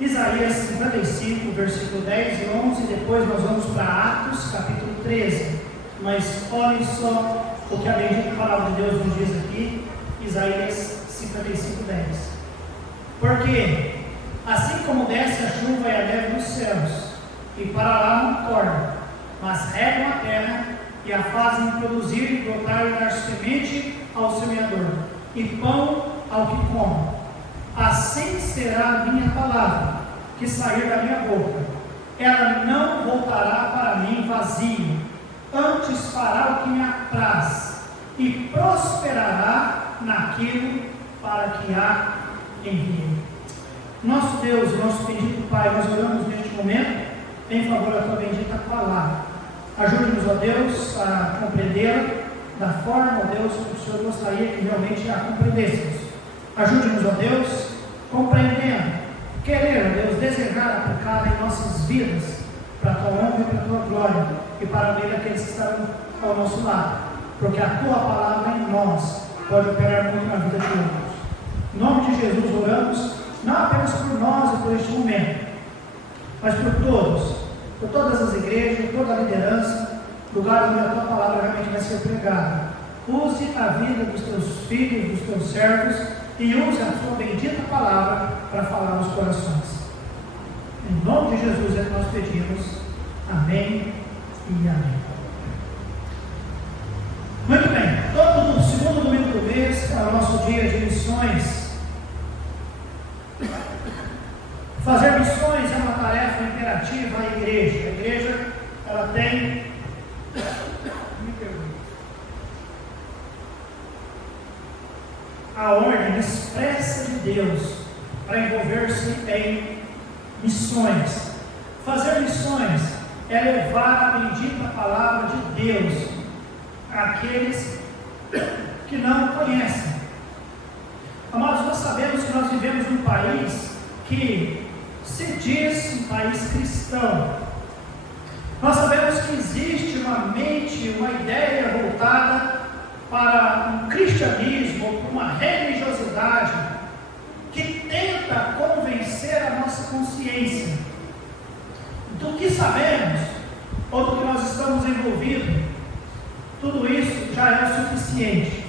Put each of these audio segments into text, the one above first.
Isaías 55, versículo 10 e 11, depois nós vamos para Atos, capítulo 13. Mas olhem só o que a bendita palavra de Deus nos diz aqui, Isaías 55, 10. Porque assim como desce a chuva e a neve dos céus, e para lá não torna, mas regam a terra e a fazem produzir e brotar e dar semente ao semeador, e pão ao que come, assim será a minha palavra que sair da minha boca. Ela não voltará para mim vazia, antes fará o que me apraz, e prosperará naquilo para que a enviei. Nosso Deus, nosso bendito Pai, nós oramos neste momento em favor da tua bendita palavra. Ajude-nos, ó Deus, a compreendê-la da forma, ó Deus, que o Senhor gostaria que realmente a compreendêssemos. Ajude-nos, ó Deus, compreendendo, querer, ó Deus, desejar aplicá-la em nossas vidas, para a tua honra e para a tua glória, e para o bem daqueles que estarão ao nosso lado, porque a tua palavra em nós pode operar muito na vida de outros. Em nome de Jesus oramos, não apenas por nós e por este momento, mas por todos, por todas as igrejas, toda a liderança, lugar onde a tua palavra realmente vai ser pregada. Use a vida dos teus filhos, dos teus servos, e use a tua bendita palavra para falar nos corações. Em nome de Jesus é que nós pedimos. Amém e amém. Muito bem, todo segundo domingo do mês é o nosso dia de missões. Fazer missões é uma tarefa imperativa à igreja. A igreja, ela tem a ordem expressa de Deus para envolver-se em missões. Fazer missões é levar a bendita palavra de Deus àqueles que não conhecem. Amados, nós sabemos que nós vivemos num país que se diz um país cristão. Nós sabemos que existe uma mente, uma ideia voltada para um cristianismo, para uma religiosidade que tenta convencer a nossa consciência do que sabemos ou do que nós estamos envolvidos. Tudo isso já é o suficiente.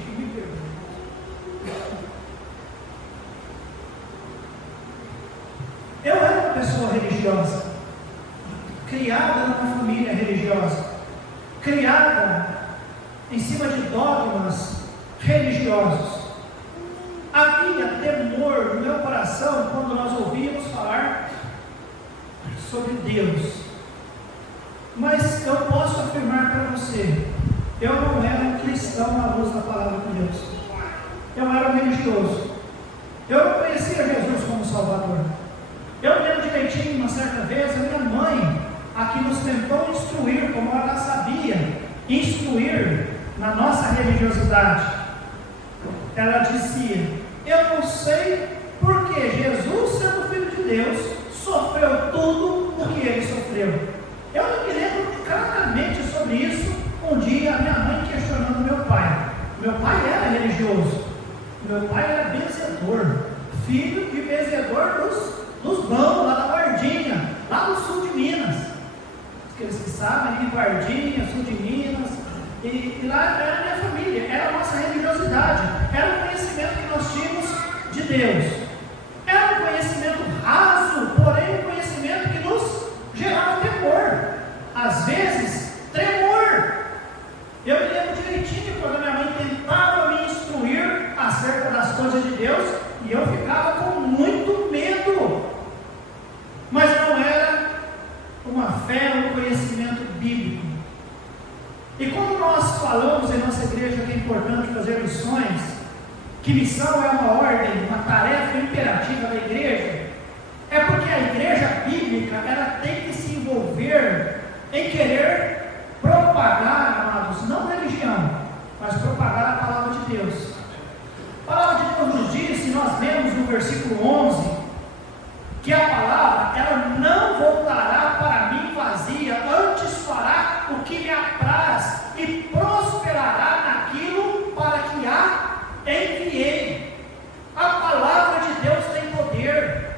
Eu era uma pessoa religiosa, criada numa família religiosa, criada em cima de dogmas religiosos. Havia temor no meu coração quando nós ouvíamos falar sobre Deus. Mas eu posso afirmar para você, eu não era um cristão à luz da palavra de Deus. Eu era um religioso. Eu não conhecia Jesus como Salvador. Eu lembro direitinho, uma certa vez, a minha mãe, a que nos tentou instruir, como ela sabia, instruir na nossa religiosidade. Ela dizia: eu não sei porque Jesus, sendo Filho de Deus, sofreu tudo o que ele sofreu. Eu não me lembro claramente sobre isso. Um dia, a minha mãe questionando meu pai. Meu pai era religioso. Meu pai era benzedor, filho de benzedor dos bons, lá da Guardinha, lá no sul de Minas. Aqueles que sabem, ali, Guardinha, sul de Minas. E lá era a minha família, era a nossa religiosidade, era o conhecimento que nós tínhamos de Deus. Era um conhecimento raso, porém um conhecimento que nos gerava temor, às vezes tremor. Eu me lembro direitinho quando a minha mãe tentava me instruir acerca das coisas de Deus, e eu ficava com muito medo, mas não era uma fé, um conhecimento bíblico. E quando nós falamos em nossa igreja que é importante fazer missões, que missão é uma ordem, uma tarefa imperativa da igreja, é porque a igreja bíblica, ela tem que se envolver em querer propagar, amados, não religião, mas propagar a palavra de Deus. A palavra de Deus nos diz, e nós lemos no versículo 11, que a palavra, ela não voltará para mim vazia, antes fará o que me apraz e prosperará naquilo para que a enviei. A palavra de Deus tem poder,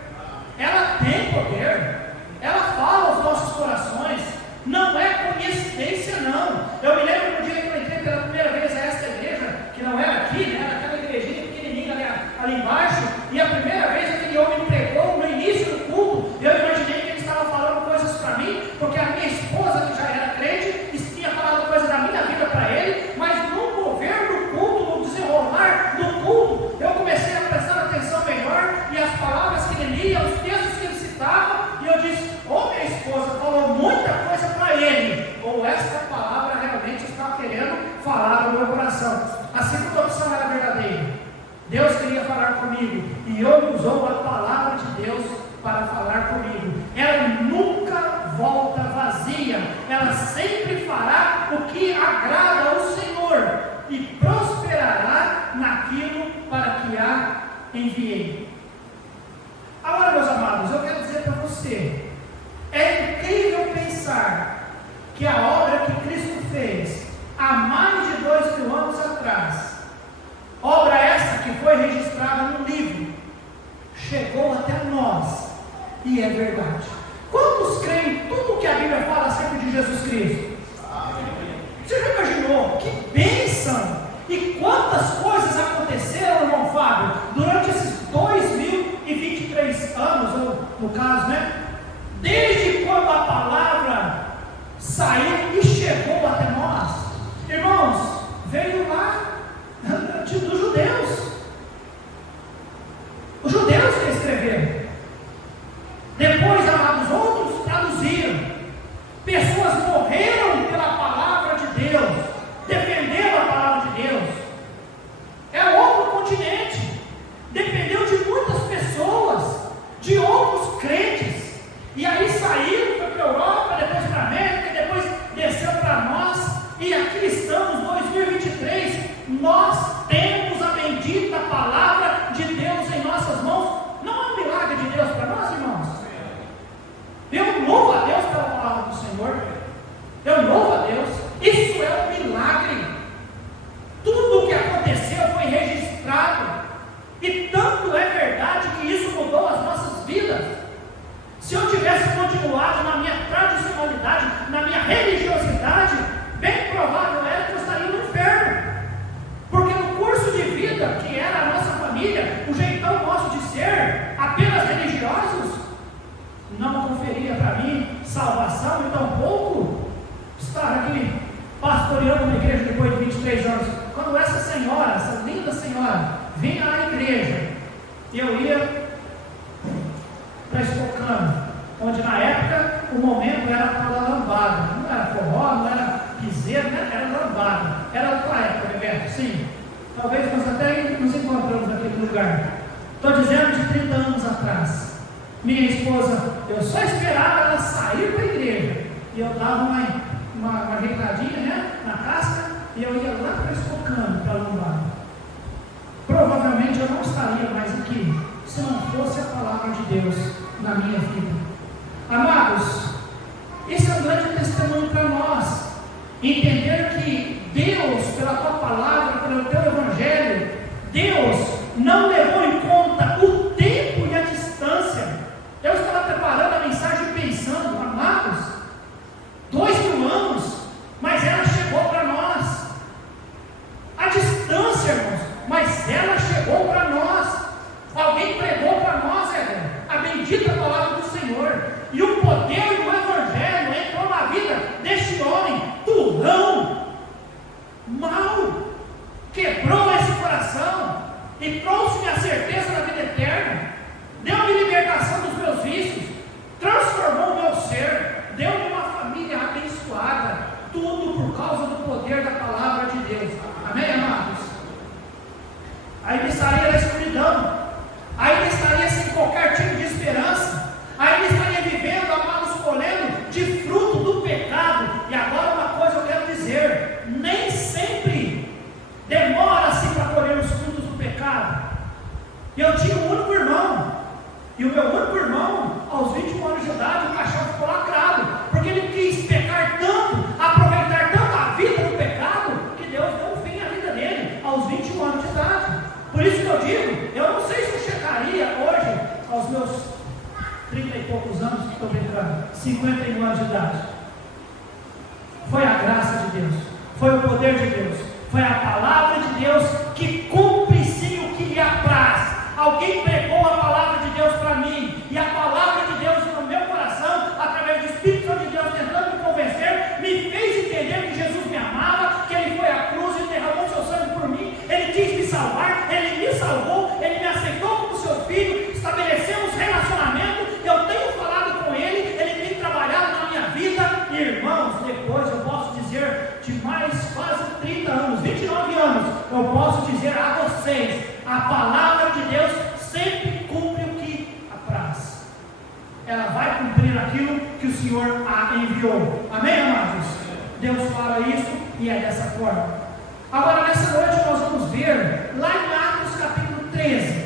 ela tem ali embaixo, e a primeira vez aquele homem pregou no início do culto, eu imaginei que ele estava falando coisas para mim, porque a minha esposa, que já era crente, tinha falado coisas da minha vida para ele, mas no mover do culto, no desenrolar do culto, eu comecei a prestar atenção melhor, e as palavras que ele lia, os textos que ele citava, e eu disse, minha esposa falou muita coisa para ele, ou esta palavra realmente está querendo falar no meu coração. A segunda opção era verdadeira. Deus queria falar comigo, e eu usou a palavra de Deus para falar comigo. Ela nunca volta vazia, ela sempre fará o que agrada ao Senhor, e prosperará naquilo para que a enviei. Agora, meus amados, eu quero dizer para você, é incrível pensar que a obra que Cristo fez há mais de 2000 anos atrás, obra essa que foi registrada no livro, chegou até nós, e é verdade. Quantos creem em tudo que a Bíblia fala acerca de Jesus Cristo? Você já imaginou que bênção e quantas coisas aconteceram, irmão Fábio, durante esses 2023 anos, ou no caso, né? Desde quando a palavra saiu e chegou até nós, irmãos, veio lá dos judeus. Os judeus que escreveram. Depois, amados, outros traduziram. Pessoas morreram pela palavra de Deus, defendendo a palavra de Deus. É outro continente. Dependeu de muitas pessoas, de outros crentes. E aí saiu, foi para a Europa, depois para a América, depois desceu para nós. E aqui estamos, 2023. Nós temos a bendita palavra de Deus em nossas mãos. Não é um milagre de Deus para nós, irmãos? Eu louvo a Deus pela palavra do Senhor. Eu louvo a Deus. Isso é um milagre. Tudo o que aconteceu foi registrado. E tanto é verdade que isso mudou as nossas vidas. Se eu tivesse continuado na minha tradicionalidade, na minha religiosidade, bem provável era que eu estaria no inferno. Porque no curso de vida, que era a nossa família, o jeitão nosso de ser, apenas religiosos, não conferia para mim salvação, e tampouco estar aqui pastoreando uma igreja depois de 23 anos. Quando essa senhora, essa linda senhora, vinha à igreja, eu ia para Espocano, onde na época o momento era para lambada, não era forró, não era piseiro, né? Era lambada, era outra época, Bebeto, sim, talvez nós até nos encontramos naquele lugar. Estou dizendo de 30 anos atrás. Minha esposa, eu só esperava ela sair para a igreja, e eu dava uma ajeitadinha, né, na casca, e eu ia lá para Espocano, para lambada. Provavelmente eu não estaria mais aqui se não fosse a palavra de Deus na minha vida. Amados, esse é um grande testemunho para nós. Entender que Deus, pela tua palavra, pelo teu evangelho, Deus não levou em conta o tempo e a distância. Eu estava preparando a mensagem pensando, amados, 2000 anos, mas ela chegou para nós. A distância, irmãos, mas ela chegou para nós. Alguém pregou para nós, a bendita palavra do Senhor, e o poder do evangelho entrou na vida deste homem, turrão, mau, quebrou esse coração e trouxe-me a certeza da vida eterna, deu-me libertação dos meus vícios, transformou o meu ser, deu-me uma família abençoada, tudo por causa do poder da palavra de Deus. Amém, amados? Aí me estaria na escuridão, aí ele estaria sem qualquer tipo de esperança, aí ele estaria vivendo, amados, colhendo de fruto do pecado. E agora uma coisa eu quero dizer, nem sempre demora-se para colher os frutos do pecado. Eu tinha um único irmão, e o meu único irmão, aos 21 anos de idade, o caixão ficou lacrado, porque ele quis pecar tanto, aproveitar tanto a vida do pecado, que Deus deu fim à vida dele, aos 21 anos de idade. Por isso que eu digo, eu não sei se eu chegaria hoje, aos meus 30 e poucos anos, estou brincando, 51 anos de idade. Foi a graça de Deus, foi o poder de Deus, foi a palavra de Deus que cumpre sim o que lhe apraz. alguém pregou a palavra de Deus para mim, e a palavra de Deus no meu coração, através do Espírito Santo de Deus tentando me convencer, me fez entender que Jesus me amava, que Ele foi à cruz e derramou seu sangue por mim, Ele quis me salvar, Ele me salvou, Ele me aceitou como seu filho, estabelecemos relacionamento, eu tenho falado com Ele, Ele tem trabalhado na minha vida, e irmãos, depois eu posso dizer, de mais quase 30 anos, 29 anos, eu posso dizer a vocês, a palavra de Deus sempre cumpre o que apraz. Ela vai cumprir aquilo que o Senhor a enviou. Amém, amados? Deus fala isso e é dessa forma. Agora, nessa noite, nós vamos ver, lá em Atos capítulo 13,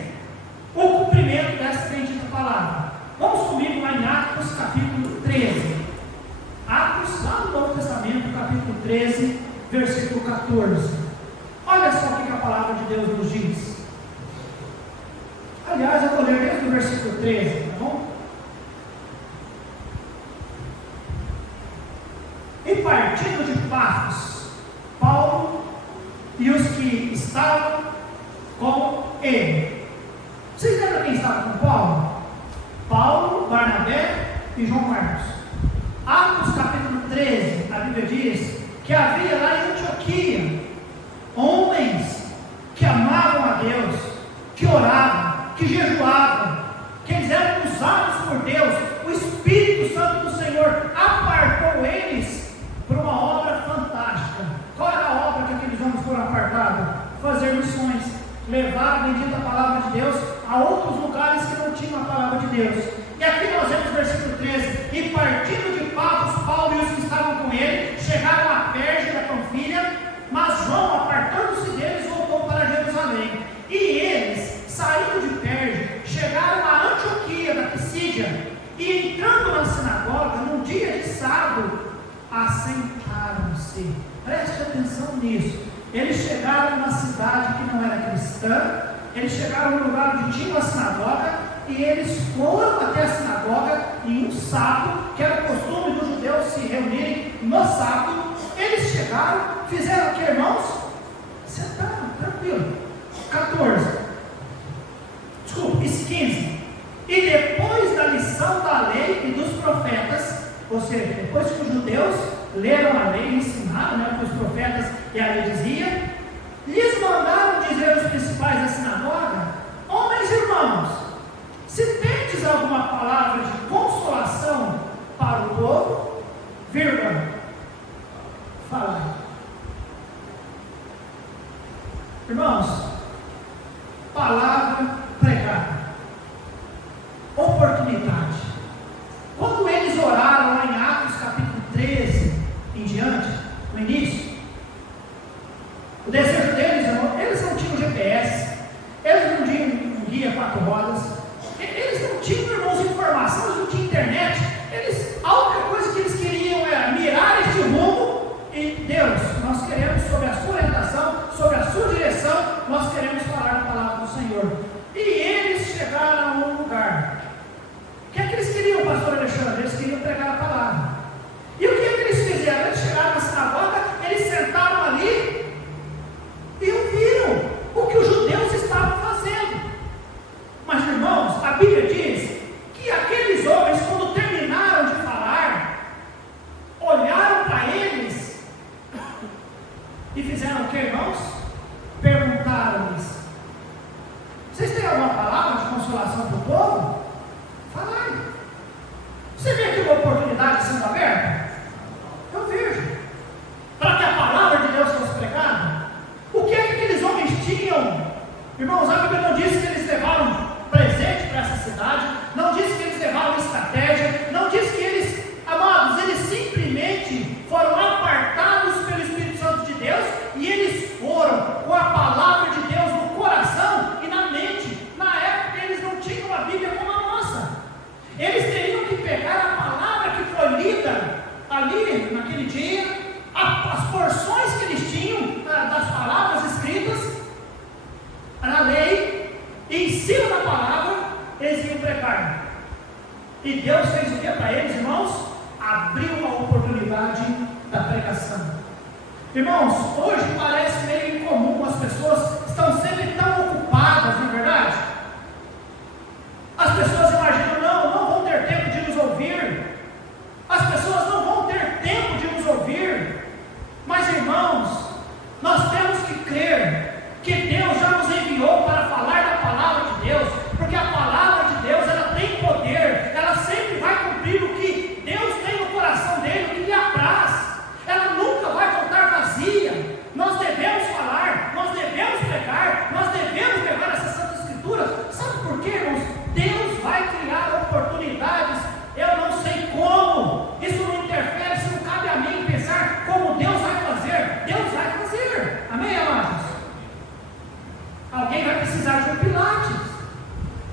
o cumprimento dessa bendita palavra. Vamos comigo lá em Atos capítulo 13. Atos, lá no Novo Testamento, capítulo 13, versículo 14. Olha só o que a palavra de Deus nos diz. Aliás, eu vou ler desde o versículo 13, tá bom? E partindo de Pafos, Paulo e os que estavam com ele. Vocês lembram quem estava com Paulo? Paulo, Barnabé e João Marcos. Atos capítulo 13, a Bíblia diz que havia lá em Antioquia homens que amavam a Deus, que oravam, que jejuavam, que eles eram usados por Deus. O Espírito Santo do Senhor apartou eles para uma obra fantástica. Qual era a obra que aqueles homens foram apartados? Fazer missões, levar a bendita palavra de Deus a outros lugares que não tinham a palavra de Deus. E aqui nós vemos o versículo 13: e partindo de Pafos, Paulo e os que estavam com ele chegaram à Perge da Panfilha, mas João, apartando-se deles, voltou para Jerusalém. E eles, saindo de Perge, chegaram a Antioquia da Pisídia, e entrando na sinagoga, num dia de sábado, assentaram-se. Preste atenção nisso. Eles chegaram numa cidade que não era cristã, eles chegaram no lugar onde tinha uma sinagoga, e eles foram até a sinagoga em um sábado, que era o costume dos judeus se reunirem no sábado. Eles chegaram, fizeram o que, irmãos? Sentaram, tranquilo. 14. Desculpa, isso 15. E depois da lição da lei e dos profetas, ou seja, depois que os judeus leram a lei e ensinaram, né, que os profetas e a lei dizia, lhes mandaram dizer aos principais da sinagoga: homens e irmãos, se tendes alguma palavra de consolação para o povo, vírgula, falai. Irmãos, palavra pregada, oportunidade. Quando eles oraram lá em Atos capítulo 13 em diante, no início, o desejo deles, eles não tinham GPS, eles não tinham um guia 4 rodas, eles não tinham, irmãos, informação, eles não tinham internet, a única coisa que eles queriam era mirar este rumo e Deus, nós queremos, sob a sua orientação, sob a sua direção, nós queremos falar a palavra do Senhor. E eles chegaram a um lugar. O que é que eles queriam, pastor Alexandre? Eles queriam pregar a palavra. E o que é que eles fizeram? Eles chegaram na sinagoga, eles sentaram ali e ouviram o que os judeus estavam fazendo. Mas, irmãos, a Bíblia diz que aqueles homens, quando terminaram de falar, olharam para eles e fizeram o que, irmãos? Perguntaram-lhes: vocês têm alguma palavra de consolação para o povo? Falai. Você vê aqui uma oportunidade sendo aberta? Eu vejo. Para que a palavra de Deus fosse pregada. O que é que aqueles homens tinham? Irmãos, a Bíblia não diz que eles levaram presente para essa cidade, não diz que eles levaram estratégia, não diz que eles, amados, eles simplesmente foram apartados pelo Espírito Santo de Deus, e eles foram com a palavra de Deus no coração e na mente. Na época eles não tinham a Bíblia como a nossa, eles teriam que pegar a palavra que foi lida ali naquele dia, as porções que eles tinham das palavras escritas na lei, e em cima da palavra eles iam pregar. E Deus fez o que para eles, irmãos? Abriu a oportunidade da pregação. Irmãos, hoje parece meio incomum, as pessoas estão sempre tão ocupadas, não é verdade? Deus, porque a palavra de Deus, ela tem poder, ela sempre vai cumprir o que Deus tem no coração dele, o que lhe apraz. Ela nunca vai voltar vazia. Nós devemos falar, nós devemos pregar, nós devemos levar essas Santas Escrituras. Sabe por quê, irmãos? Deus vai criar oportunidades. Eu não sei como, isso não interfere, isso não cabe a mim pensar como Deus vai fazer. Deus vai fazer, amém, amados? Alguém vai precisar de um Pilates,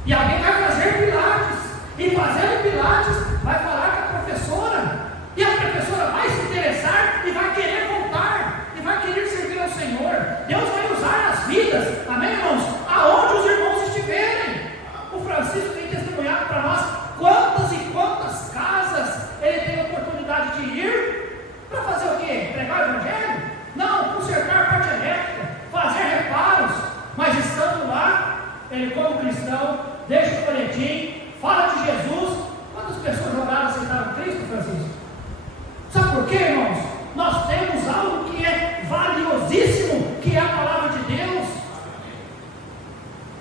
e alguém vai fazer Pilates, e fazendo Pilates vai falar com a professora, e a professora vai se interessar e vai querer voltar, e vai querer servir ao Senhor. Deus vai usar as vidas, amém, irmãos? Aonde os irmãos estiverem. O Francisco tem testemunhado para nós quantas e quantas casas ele tem a oportunidade de ir para fazer o quê? Pregar o Evangelho? Não, consertar parte elétrica, fazer reparos, mas estando lá, ele como cristão, deixa o folhetim, fala de Jesus. Quantas pessoas oraram, aceitaram Cristo, Francisco? Sabe por quê, irmãos? Nós temos algo que é valiosíssimo, que é a palavra de Deus.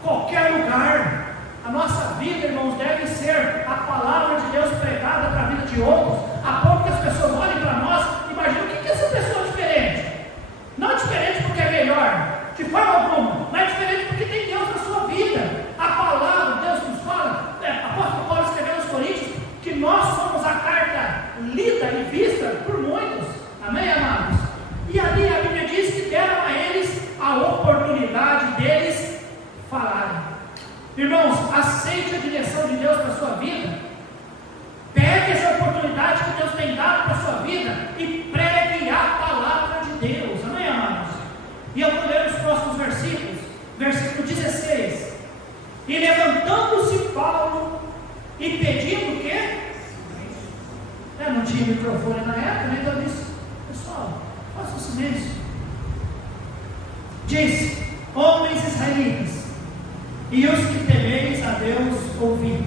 Qualquer lugar, a nossa vida, irmãos, deve ser a palavra de Deus pregada para a vida de outros, a ponto que as pessoas olhem para nós e imaginem: o que é essa pessoa diferente? Não é diferente porque é melhor, de forma alguma, mas é diferente porque tem Deus na sua vida. A palavra, Deus nos fala, apóstolo Paulo escreveu aos Coríntios, que nós somos a carta lida e vista por muitos, amém, amados? E ali a Bíblia diz que deram a eles a oportunidade deles falarem. Irmãos, aceite a direção de Deus para a sua vida, pegue essa oportunidade que Deus tem dado para a sua vida e pregue a palavra de Deus, amém, amados? E eu vou ler os próximos versículos, versículo 16. E levantando-se Paulo e pedindo o quê? Não tinha microfone na época, né? Então eu disse: pessoal, faça o silêncio. Disse: homens israelitas, e os que temeis a Deus, ouvi.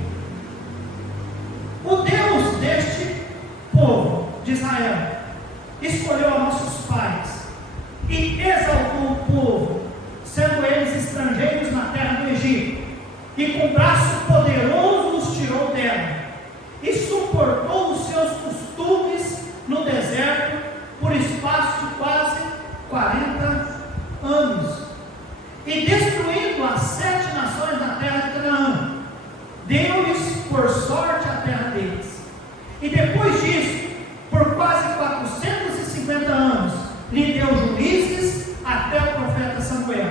O Deus deste povo de Israel escolheu a nossos pais e exaltou o povo, sendo eles estrangeiros na terra do Egito, e com braço poderoso os tirou dela, e suportou os seus costumes no deserto por espaço de quase 40 anos, e destruindo as 7 nações da terra de Canaã, deu-lhes por sorte a terra deles. E depois disso, por quase 450 anos, lhe deu juízes até o profeta Samuel.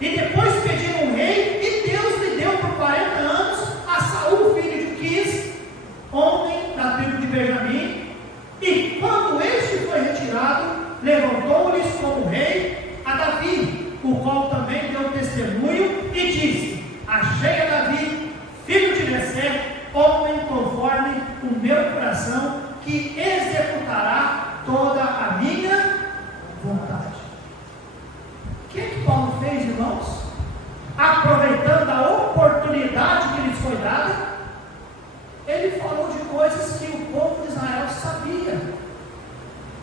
E depois pediram um rei, e Deus lhe deu por 40 anos a Saul, filho de Quis, homem da tribo de Benjamim. E quando este foi retirado, levantou-lhes como rei a Davi, o qual também deu testemunho e disse: achei a Davi, filho de Jessé, homem conforme o meu coração, que executará toda a minha vontade. O que é que Paulo fez, irmãos? Aproveitando a oportunidade que lhes foi dada, ele falou de coisas que o povo de Israel sabia.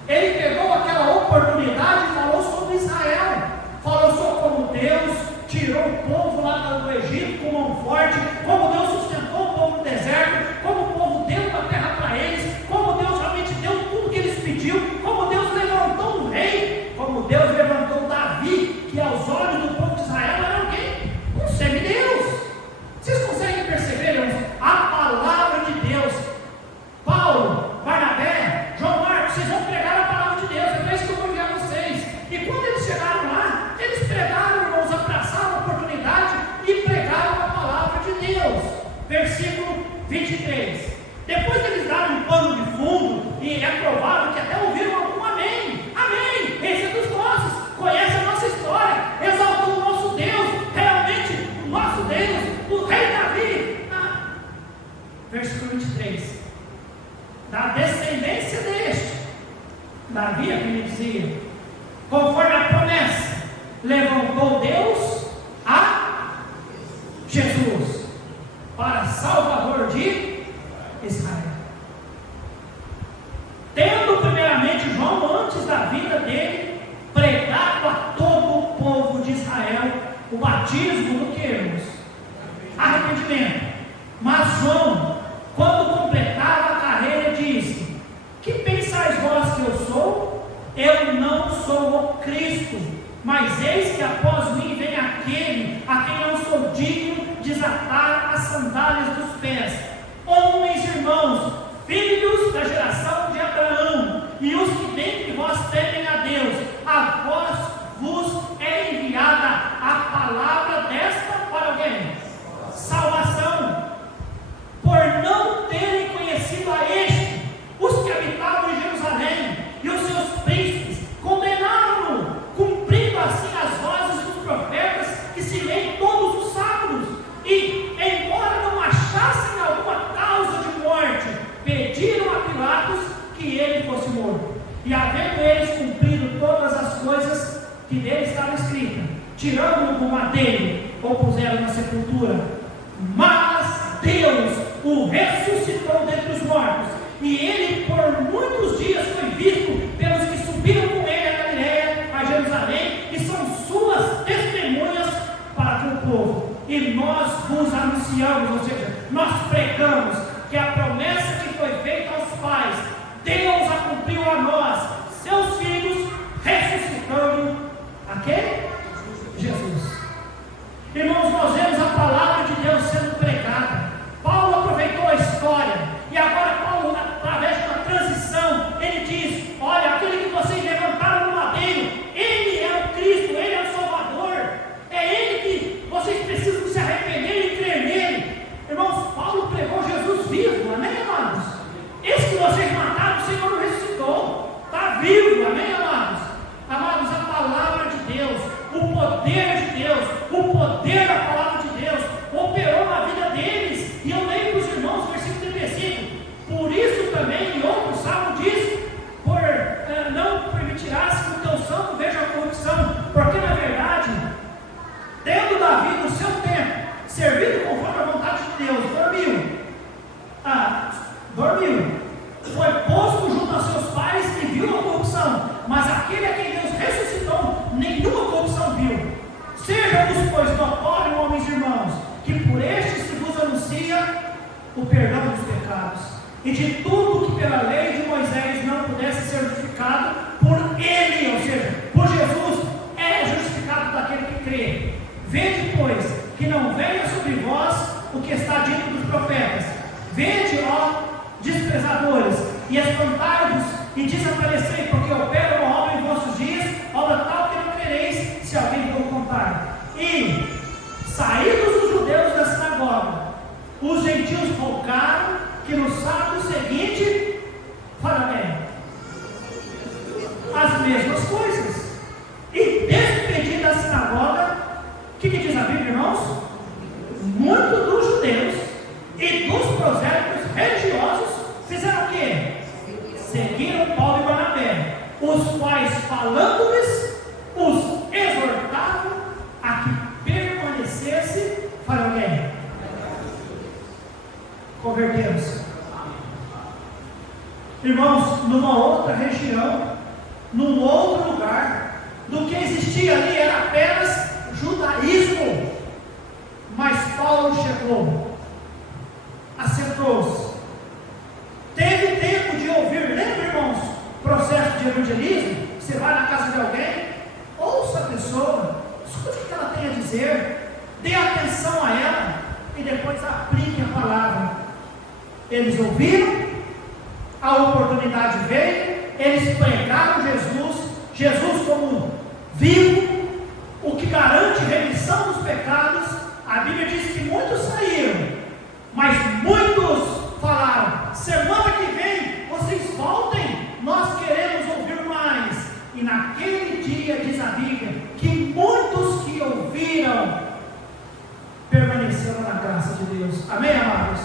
Ele pegou aquela oportunidade e falou sobre Israel, falou sobre como Deus tirou o povo lá do Egito com mão forte, como Deus sustentou o povo no deserto, como o povo deu uma terra para eles, como Deus realmente deu tudo que eles pediu, como Deus levantou um rei, como Deus levantou Davi, que aos olhos do povo de Israel era alguém, um semideus. Vocês conseguem perceber, irmãos, a palavra de Deus? Paulo, Barnabé, João Marcos, vocês vão pregar a palavra de Deus, é para isso que eu vou enviar vocês. E quando eles chegaram lá, eles pregaram, irmãos, abraçaram a oportunidade e pregaram a palavra de Deus. Versículo 23. Depois eles daram um pano de fundo, e é provável que até ouviram algum amém. Amém, esse é dos nossos, conhece a nossa história, exaltou o nosso Deus, realmente o nosso Deus, o rei Davi. Versículo 23. Da descendência deste, Davi, que ele dizia, conforme a promessa, levantou Deus a Jesus para Salvador de Israel. Tendo primeiramente João, antes da vida dele, pregado a todo o povo de Israel o batismo do que, irmãos? A desatar as sandálias dos pés. Homens, irmãos, filhos da geração de Abraão, e os que dentre vós temem a Deus, a vós vos é enviada a palavra desta para alguém: salvação, por não terem conhecido a este, os que habitavam em Jerusalém, e os seus príncipes condenaram-no, cumprindo assim as vozes dos profetas que se leem todos os sábados, e, embora não achassem alguma causa de morte, pediram a Pilatos que ele fosse morto. E havendo eles cumprido todas as coisas que dele estavam escritas, tirando-o do madeiro, ou puseram na sepultura. Mas Deus o ressuscitou dentre os mortos, e ele por muitos dias foi visto pelos que subiram com ele a Galiléia, a Jerusalém, e são suas testemunhas para com o povo. E nós vos anunciamos, ou seja, nós pregamos que a promessa que foi feita aos pais, Deus a cumpriu a nós, seus filhos, ressuscitando a quem? Jesus. Irmãos, nós vemos a palavra de Deus sendo pregada. Paulo aproveitou a história, e agora Paulo, através de uma transição, ele diz: olha, aquele que vocês levantaram no madeiro, ele é o Cristo, ele é o Salvador, é ele que vocês precisam se arrepender e crer nele. Irmãos, Paulo pregou Jesus vivo, amém, amados? Esse que vocês mataram, o Senhor o ressuscitou, está vivo, amém, amados? Amados, a palavra de Deus, o poder de Deus, o poder da palavra de Deus operou na vida deles. E eu leio para os irmãos o versículo 35: por isso também, em outro salmo diz: não permitirás que o teu santo veja a corrupção, porque na verdade, tendo Davi no seu tempo servido conforme a vontade de Deus, dormiu, foi posto junto a seus pais e viu a corrupção, mas aquele a quem Deus ressuscitou, nenhuma corrupção viu. Seja-vos, pois, notório, homens e irmãos, que por este se vos anuncia o perdão dos pecados, e de tudo que pela lei de Moisés não pudesse ser justificado, por ele, ou seja, por Jesus, é justificado daquele que crê. Vede, pois, que não venha sobre vós o que está dito dos profetas: vede, ó desprezadores, e espantai-vos e desaparecei, porque opero uma obra em vossos dias, obra tal que não crereis, se alguém vos contar. E, saídos os judeus da sinagoga, os gentios rogaram que no sábado seguinte, para bem, as mesmas coisas. E despedida da sinagoga, o que diz a Bíblia, irmãos? Muito dos judeus e dos prosélitos religiosos fizeram o quê? Seguiram Paulo e Barnabé, os quais, falando-lhes, os exortavam a que permanecesse para alguém. Convertemos. Irmãos, numa outra região, num outro lugar, do que existia ali era apenas judaísmo. Mas Paulo chegou, assentou-se, teve tempo de ouvir. Lembra, irmãos, processo de evangelismo? Você vai na casa de alguém, ouça a pessoa, escute o que ela tem a dizer, dê atenção a ela e depois aplique a palavra. Eles ouviram, a oportunidade veio, eles pregaram Jesus como vivo, o que garante remissão dos pecados. A Bíblia diz que muitos saíram, mas muitos falaram: semana que vem vocês voltem, nós queremos ouvir mais. E naquele dia, diz a Bíblia, que muitos que ouviram permaneceram na graça de Deus. Amém, amados?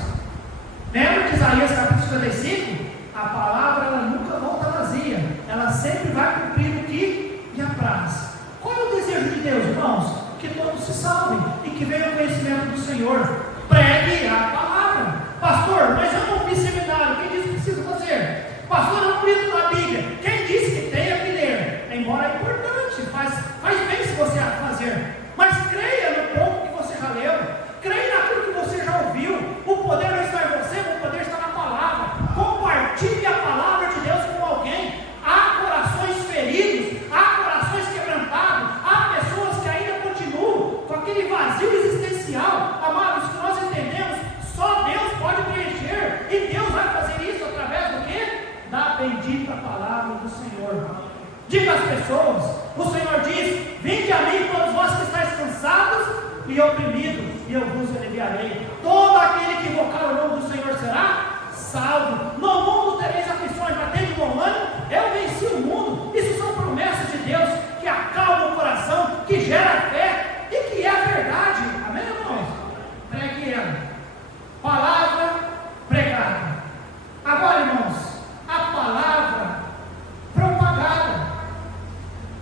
Lembra que Isaías capítulo 55? A palavra, ela nunca volta vazia, ela sempre vai cumprir o que lhe apraz. Qual é o desejo de Deus, irmãos? Que todos se salvem e que venham ao conhecimento do Senhor. Pregue a palavra. Pastor, mas eu não fiz seminário, quem disse que precisa fazer? Pastor, eu não li na Bíblia, quem disse que tem que ler? Embora é importante, faz bem se você fazer, mas creia no pouco que você já leu, creia naquilo que você já ouviu. O poder não está em você, o poder está na palavra. Compartilhe a palavra de Deus com alguém. Há corações feridos, há corações quebrantados, há pessoas que ainda continuam com aquele vazio existencial. Amados, pessoas. O Senhor diz: vinde a mim todos vós que estáis cansados e oprimidos, e eu vos aliviarei. Todo aquele que invocar o nome do Senhor será salvo. No mundo tereis aflições, mas tende bom ânimo, eu venci o mundo. Isso são promessas de Deus que acalmam o coração, que gera fé e que é verdade. Amém, irmãos? Pregue ela. Palavra pregada. Agora, irmãos, a palavra propagada.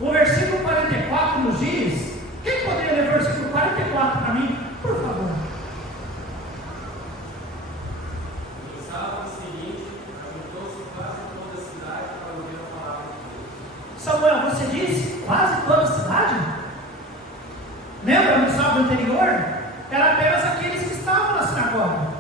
O versículo 44 nos diz. Quem poderia ler o versículo 44 para mim, por favor? No sábado seguinte, ajuntou-se quase toda a cidade para ouvir a palavra de Deus. Samuel, você disse quase toda a cidade? Lembra no sábado anterior? Era apenas aqueles que estavam na sinagoga.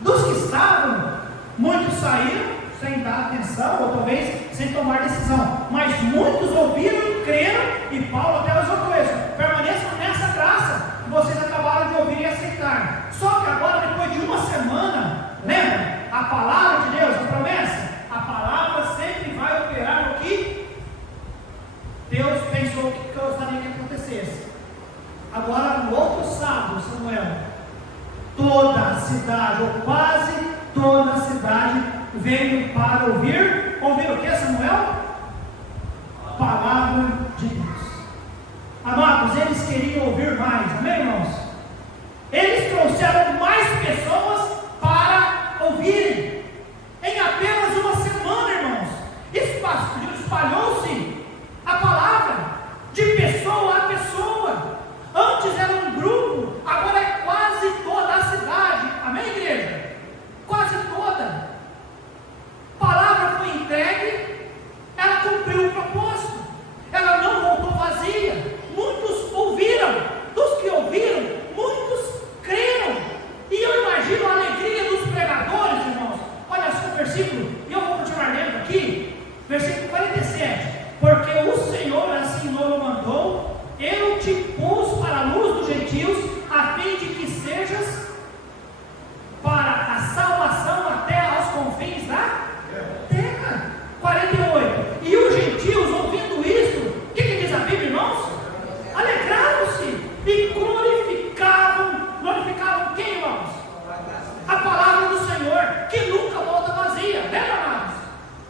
Dos que estavam, muitos saíram sem dar atenção, ou talvez sem tomar decisão, mas muitos ouviram e creram, e Paulo até usou coisa: permaneçam nessa graça que vocês acabaram de ouvir e aceitar. Só que agora, depois de uma semana, lembra? A palavra de Deus, a promessa, a palavra sempre vai operar no que Deus pensou que gostaria que acontecesse. Agora, no outro sábado, Samuel, toda a cidade, ou quase toda a cidade, veio para ouvir o que, Samuel? Palavra de Deus. Amados, eles queriam ouvir mais, amém, irmãos? Eles trouxeram mais pessoas para ouvirem. Em apenas uma semana, irmãos, espalhou-se a palavra de pessoa a pessoa. Antes era um grupo, agora é quase toda a cidade, amém, igreja? Quase toda. A palavra foi entregue, ela cumpriu o propósito, ela não voltou vazia. Muitos ouviram, dos que ouviram, muitos creram. E eu imagino a alegria dos pregadores, irmãos. Olha só o versículo, e eu vou continuar lendo aqui, versículo 47. Porque o Senhor assim nos mandou, eu te pus para a luz dos gentios, a fim de que sejas para a salvação até aos confins da terra. 48. E os gentios, ouvindo isto, o que diz a Bíblia, irmãos? Alegraram-se e glorificavam quem, irmãos? A palavra do Senhor, que nunca volta vazia. Lembra, amados?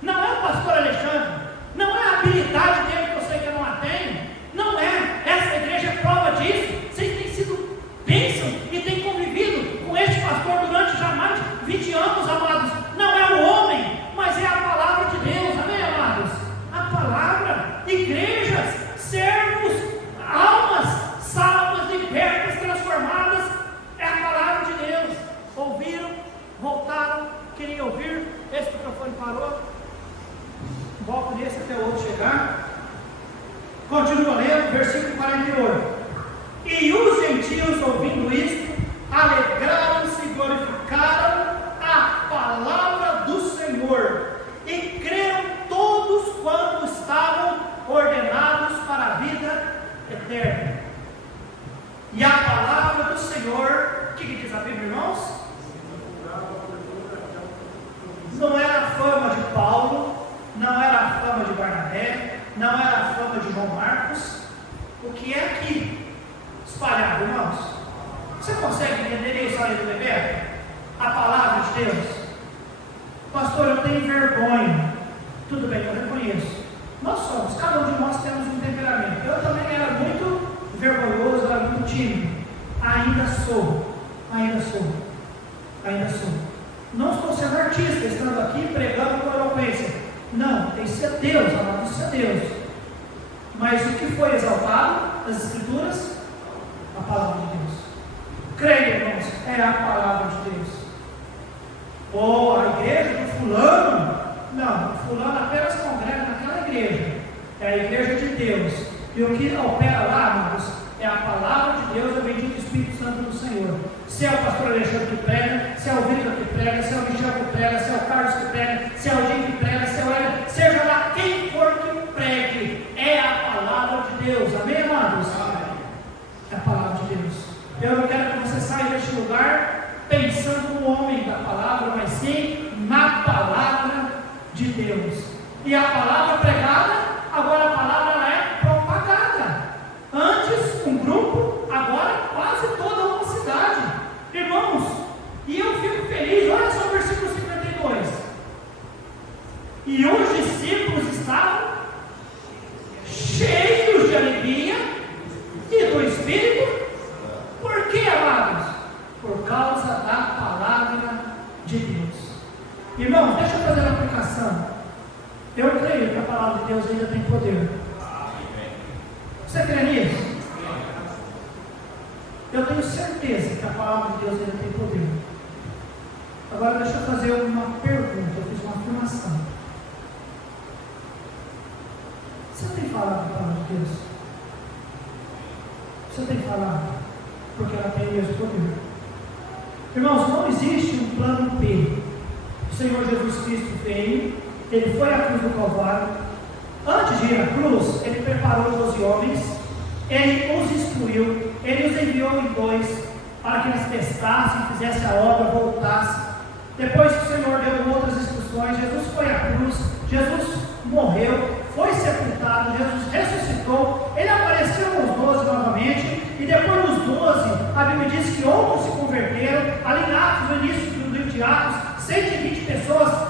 Não é o pastor Alexandre, não é a habilidade dele que eu sei que eu não a tenho, não é. Essa igreja é prova disso. Vocês têm sido bênção e têm convivido com este pastor durante já mais de 20 anos, amados. Não é o homem, mas é a palavra de Deus, amém, amados? A palavra, igrejas, servos, almas salvas, libertas, transformadas, é a palavra de Deus. Ouviram, voltaram, queriam ouvir. Esse microfone parou, volto nesse até o outro chegar. Continua lendo, versículo 48. E os gentios, ouvindo isto, alegraram-se e glorificaram a palavra do Senhor, e creram todos quanto estavam ordenados para a vida eterna. E a palavra do Senhor, o que diz a Bíblia, irmãos? Não era a fama de Paulo, não era a fama de Barnabé, não era a fama de João Marcos. O que é aqui espalhado, irmãos? Você consegue entender a história do Bebeto? A palavra de Deus? Pastor, eu tenho vergonha. Tudo bem, eu reconheço. Nós somos, cada um de nós temos um temperamento. Eu também era muito vergonhoso, era muito tímido. Ainda sou. Não estou sendo artista, estando aqui pregando com eloquência. Não, isso é Deus, amado, isso é Deus. Mas o que foi exaltado nas Escrituras? A palavra de Deus. Creia, irmãos, é a palavra de Deus. Ou a igreja do fulano? Não, o fulano apenas congrega naquela igreja. É a igreja de Deus. E o que opera lá, amados, é a palavra de Deus, é o bendito Espírito Santo do Senhor. Se é o pastor Alexandre que prega, se é o Victor que prega, se é o Michel que prega, se é o Carlos que prega, se é o Jim que prega, se é o Hélio, seja lá quem for que pregue, é a palavra de Deus. Amém, amados? É a palavra de Deus. Eu não quero que você saia deste lugar pensando no homem da palavra, mas sim na palavra de Deus. E a palavra pregada, agora a palavra E os discípulos estavam cheios de alegria e do Espírito. Por que, amados? Por causa da palavra de Deus. Irmão, deixa eu fazer uma aplicação. Eu creio que a palavra de Deus ainda tem poder. Você crê nisso? Eu tenho certeza que a palavra de Deus ainda tem poder. Agora deixa eu fazer uma pergunta, eu fiz uma afirmação. Você tem falado a palavra de Deus? Você tem falado? Porque ela tem mesmo poder. Irmãos, não existe um plano B. O Senhor Jesus Cristo veio, Ele foi à cruz do Calvário. Antes de ir à cruz, Ele preparou 12 homens, Ele os instruiu, Ele os enviou em 2, para que eles testassem, fizessem a obra, voltassem. Depois que o Senhor deu outras instruções, Jesus foi à cruz, Jesus morreu, foi sepultado, Jesus ressuscitou, Ele apareceu aos 12 novamente, e depois dos 12, a Bíblia diz que outros se converteram. Ali em Atos, no início do livro de Atos, 120 pessoas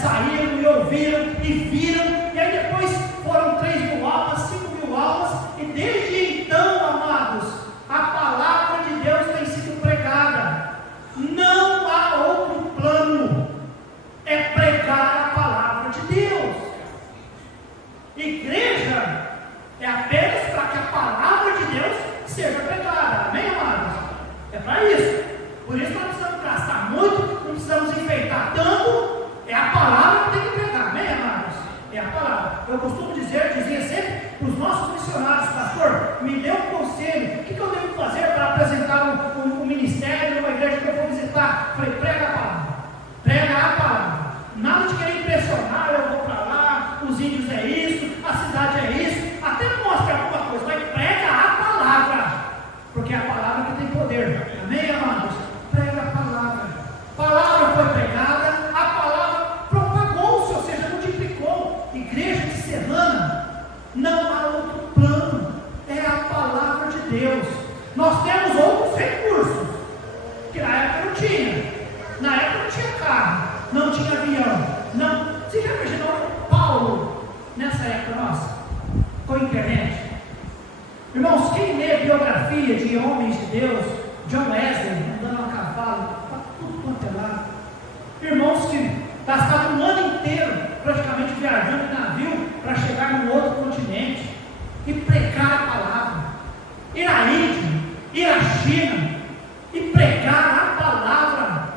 saíram e ouviram e viram, e aí depois foram 3.000 almas, 5.000 almas, e desde então, amados, a palavra de Deus tem sido pregada. Não há outro plano, é pregar a palavra de Deus. Igreja é apenas para que a palavra de Deus seja pregada, amém, amados? É para isso. Por isso nós precisamos gastar muito, não precisamos enfeitar tanto. É a palavra que tem que pregar, amém, amados? É a palavra. Eu costumo dizia sempre para os nossos missionários: pastor, me dê um conselho, o que eu devo fazer para apresentar um ministério numa igreja que eu vou visitar? Falei: prega a palavra, prega a palavra. Nada de querer impressionar, eu vou para lá, os índios é isso, a cidade é isso, até mostra alguma coisa, mas prega a palavra, porque é a palavra que tem poder, amém, amados? Prega a palavra. A palavra foi pregada, a palavra propagou-se, ou seja, multiplicou. Igreja de Serrana, não há outro plano, é a palavra de Deus. Nós temos outros recursos, que na época não tinha. Na época não tinha carro, não tinha avião, não. Você já imaginou Paulo nessa época nossa, com a internet? Irmãos, quem lê biografia de homens de Deus, John Wesley, andando a cavalo, para tudo quanto é lado. Irmãos que gastaram um ano inteiro praticamente viajando em navio para chegar no outro continente e pregar a palavra. Ir à Índia, ir à China e pregar a palavra.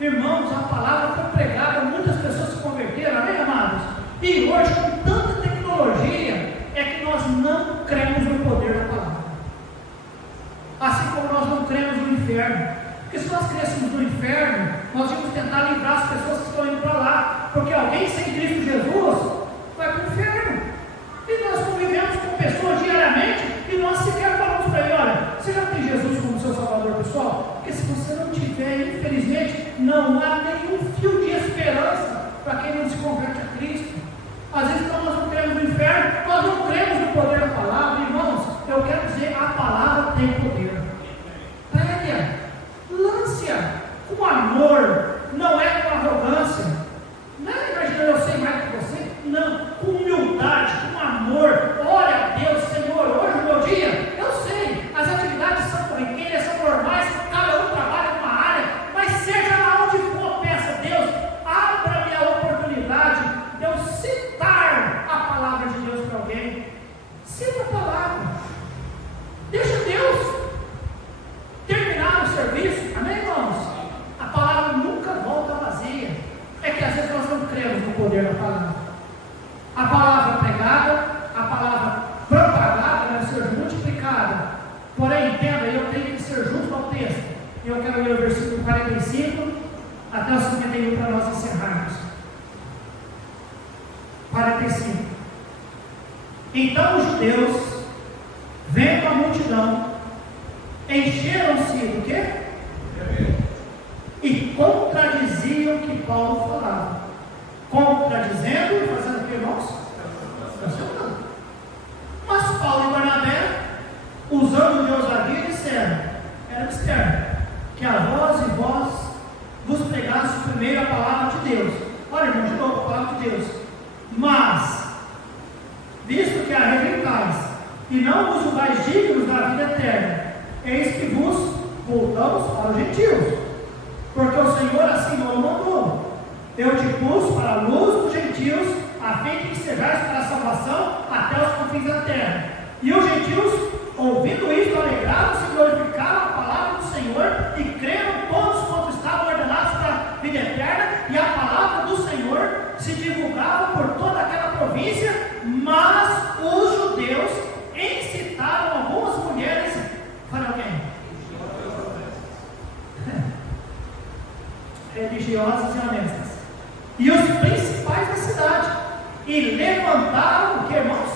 Irmãos, a palavra foi pregada, muitas pessoas se converteram, amém, amados? E hoje, com tanta tecnologia, é que nós não cremos no poder da palavra. Assim como nós não cremos no inferno. Porque se nós crêssemos no inferno, nós íamos tentar livrar as pessoas que estão indo para lá. Porque alguém sem Cristo Jesus vai para o inferno. E nós convivemos com pessoas diariamente e nós sequer falamos para ele: olha, você já tem Jesus como seu salvador pessoal? Porque se você não tiver, infelizmente, não há nenhum fio de esperança para quem não se converte a Cristo. Às vezes nós não cremos no inferno, nós não cremos no poder da palavra. Irmãos, eu quero dizer, a palavra tem poder. Pregue-a, lance-a com amor, não é com arrogância. Não é imaginando eu sei mais que você, não, com humildade, com amor. Olha a Deus, Senhor, hoje o meu dia, eu sei, as atividades são corriqueiras, são normais, cada um trabalha numa área, mas seja lá onde for, peça a Deus, abra-me a oportunidade de eu citar a palavra de Deus para alguém. Cita a palavra, deixa Deus terminar o serviço, amém, irmãos? A palavra nunca volta vazia. É que às vezes nós não cremos no poder da palavra. A palavra pregada, a palavra propagada deve ser multiplicada. Porém, entenda, eu tenho que ser justo ao texto. Eu quero ler o versículo 45 até o 51 para nós encerrarmos. 45. Então os judeus, vendo a multidão, encheram-se do quê? E contradiziam o que Paulo falava. Contradizendo e fazendo o que, irmãos? Cancelando. Mas Paulo e Barnabé, usando de ousadia, disseram: era externo, que a vós e vós vos pregasse primeiro a palavra de Deus. Olha, irmão, de novo, a palavra de Deus. Mas, visto que a rejeitais e não vos julgais dignos da vida eterna, eis que vos voltamos para os gentios, porque o Senhor assim não mandou. Eu te pus para a luz dos gentios, a fim de que sejais para a salvação até os confins da terra. E os gentios, ouvindo isto, alegraram-se e glorificaram a palavra do Senhor, e creram todos quantos estavam ordenados para a vida eterna, e a palavra do Senhor se divulgava por toda aquela província. Mas os judeus incitaram algumas mulheres, fale alguém, religiosas e honestas, e os principais da cidade, e levantaram o que, irmãos?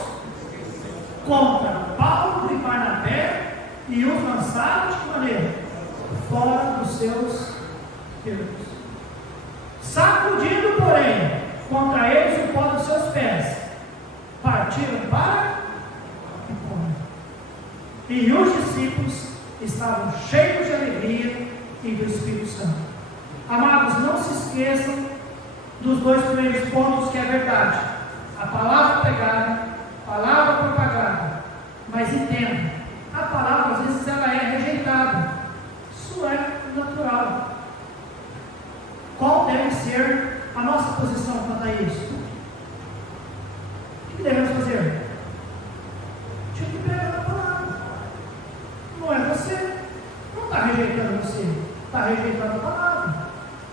Contra Paulo e Barnabé, e os lançaram de que maneira? Fora dos seus termos. Sacudindo, porém, contra eles o pó dos seus pés, partiram para Icônio. E os discípulos estavam cheios de alegria e do Espírito Santo. Amados, não se esqueçam dos dois primeiros pontos, que é verdade: a palavra pregada, a palavra propagada. Mas entenda, a palavra às vezes ela é rejeitada. Isso é natural. Qual deve ser a nossa posição quanto a isso? O que devemos fazer? Tinha que pregar a palavra. Não é você. Não está rejeitando você, está rejeitando a palavra.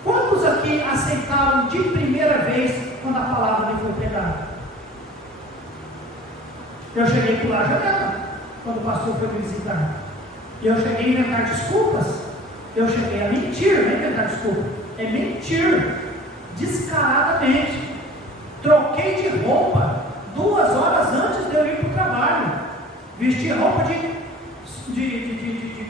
Quantos aqui aceitaram de primeira vez quando a palavra lhe foi pregada? Eu cheguei a pular a janela quando o pastor foi me visitar. Eu cheguei a inventar desculpas. Eu cheguei a mentir, não é inventar desculpa, é mentir descaradamente. Troquei de roupa 2 horas antes de eu ir para o trabalho. Vesti roupa de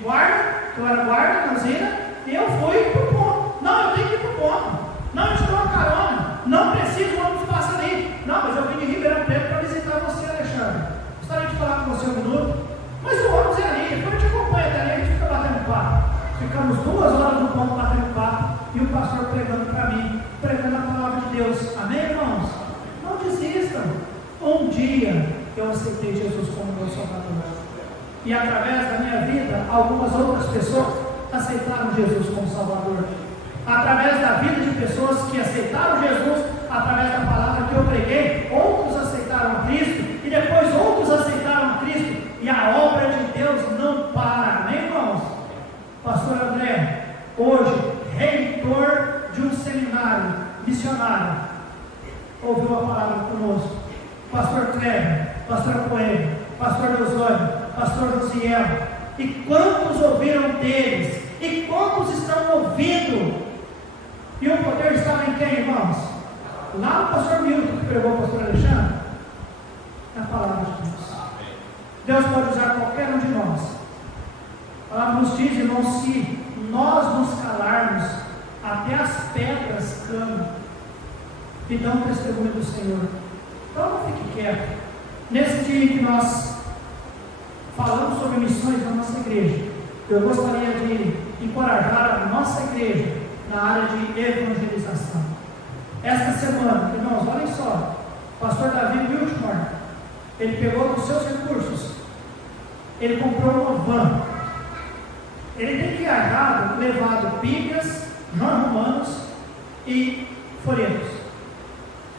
guarda, que eu era guarda na usina, e eu fui para o ponto. Não, eu tenho que ir para o ponto. Não, eu estou uma carona. Não preciso, o ônibus passa ali. Não, mas eu vim de Ribeirão Preto para visitar você, Alexandre. Gostaria de falar com você um minuto. Mas o ônibus é ali, depois eu te acompanho até ali, a gente fica batendo papo. Ficamos 2 horas no ponto batendo papo, e o pastor pregando para mim, pregando a palavra de Deus. Amém, irmãos? Não desistam. Um dia eu aceitei Jesus como meu Salvador, e através da minha vida algumas outras pessoas aceitaram Jesus como Salvador. Através da vida de pessoas que aceitaram Jesus, através da palavra que eu preguei, outros aceitaram Cristo, e depois outros aceitaram Cristo, e a obra de Deus não para. Amém, irmãos? Pastor André, hoje reitor de um seminário missionário, ouviu a palavra conosco. Pastor Kleber, pastor Coelho, pastor Eusóbio, pastor Josiel, e quantos ouviram deles, e quantos estão ouvindo? E o poder estava em quem, irmãos? Lá no pastor Milton, que pregou o pastor Alexandre, na palavra de Deus. Deus pode usar qualquer um de nós. A palavra nos diz, irmãos, se nós nos calarmos, até as pedras clamam e dão testemunho do Senhor. Então não fique quieto. Nesse dia em que nós falamos sobre missões na nossa igreja, eu gostaria de encorajar a nossa igreja na área de evangelização. Esta semana, irmãos, olhem só, o pastor Davi Wiltmore, ele pegou dos seus recursos, ele comprou uma van, ele tem viajado, levado Bíblias, João Romanos e folhetos.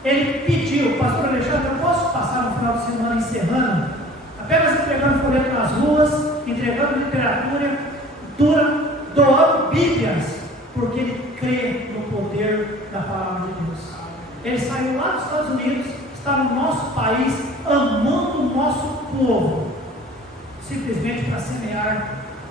Ele pediu, pastor Alexandre, eu posso passar no final de semana encerrando, apenas entregando folheto nas ruas, entregando literatura, doando Bíblias, porque ele crê no poder da palavra de Deus. Ele saiu lá dos Estados Unidos, está no nosso país, amando o nosso povo, simplesmente para semear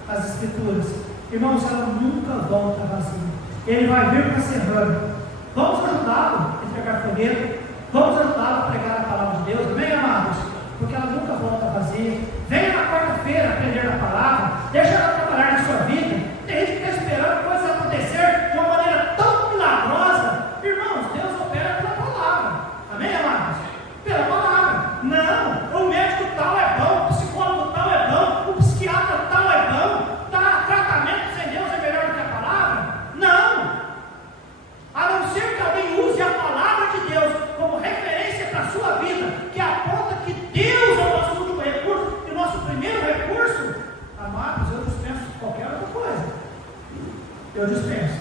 as Escrituras. Irmãos, ela nunca volta vazia. Ele vai vir para Serrano. Vamos ajudá-lo a entregar folheto, vamos ajudá-lo a pregar a palavra de Deus, amém, amados? Porque ela nunca volta vazia. Venha na quarta-feira aprender a palavra, deixa ela trabalhar na sua vida. Tem gente que está esperando coisas acontecer de uma maneira tão milagrosa. Irmãos, Deus opera pela palavra, amém, amados? Pela palavra. Não, o médico tal é bom, o psicólogo tal é bom, o psiquiatra tal é bom, tratamento sem Deus é melhor do que a palavra? Não! A não ser que alguém use a palavra de Deus como referência para eu dispenso.